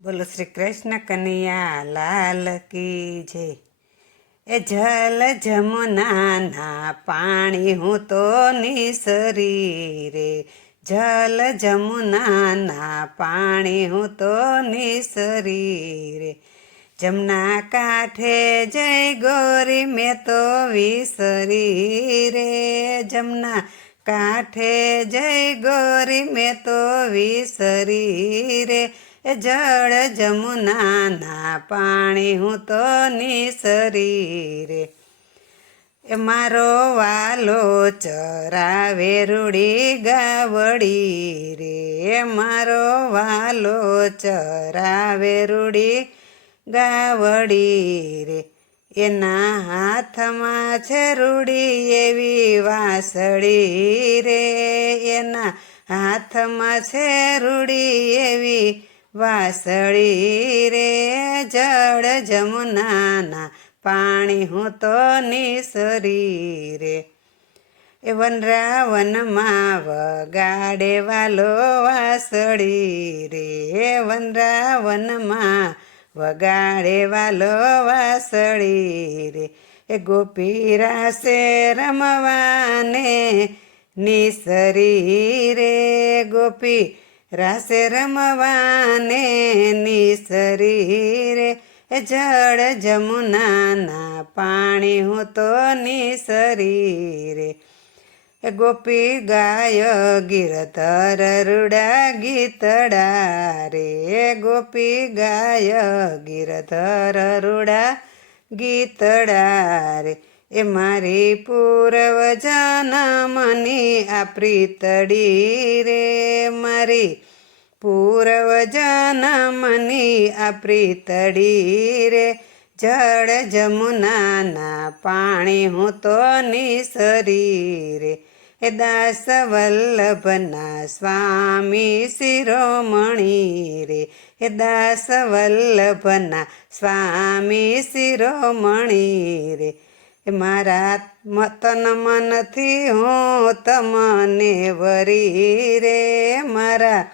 બોલો શ્રી કૃષ્ણ કનૈયા લાલ કી જય। એ જલ જમુનાના પાણી હું તો નિસરી રે, જલ જમુનાના પાણી હું તો નિસરી રે। જમના કાંઠે જય ગોરી મેં તો વિસરી રે, જમના કાંઠે જય ગોરી મેં તો વિસરી રે। એ જળ જમુનાના પાણી હું તો નિસરી રે। એ મારો વાલો ચરાવે રૂડી ગાવડી રે, મારો વાલો ચરાવે રૂડી ગાવડી રે। એના હાથમાં છે રૂડી એવી વાસળી રે, એના હાથમાં છે રૂડી એવી વાસળી રે। જળ જમુનાના પાણી હું તો નિસરી રે। એ વનરાવનમાં વગાડે વાલો વાસળી રે, વનરાવનમાં વગાડે વાલો વાસળી રે। એ ગોપી રાસે રમવાને નિસરી રે, ગોપી રાસે રમવાને નિસરી રે। એ જળ જમુનાના પાણી હું તો નિસરી રે। એ ગોપી ગાય ગિરધર રૂડા ગીતડા રે, ગોપી ગાય ગિરધર રૂડા ગીતડા રે। એ મારી પૂર્વ જન્મની આ પ્રીતડી રે, મારી પૂર્વ જન્મની આ પ્રીતડી રે। જળ જમુનાના પાણી હું તો નિસરી રે। એ દાસ વલ્લભના સ્વામી શિરોમણી રે, એ દાસ વલ્લભના સ્વામી શિરોમણી રે। એ મારા તન મનથી હું તમને વરી રે, મારા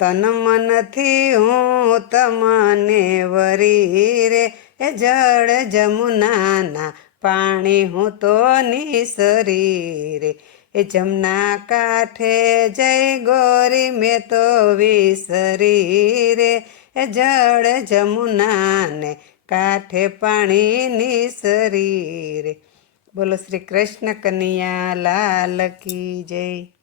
તન મનથી હું તમને વરી રે। એ જળ જમુનાના પાણી હું તો નિસરી રે। એ જમના કાંઠે જય ગોરી મેં તો વિસરી રે, એ જળ જમુનાને કાંઠે પાણી નિસરી રે। બોલો શ્રી કૃષ્ણ કનૈયા લાલ કી જય।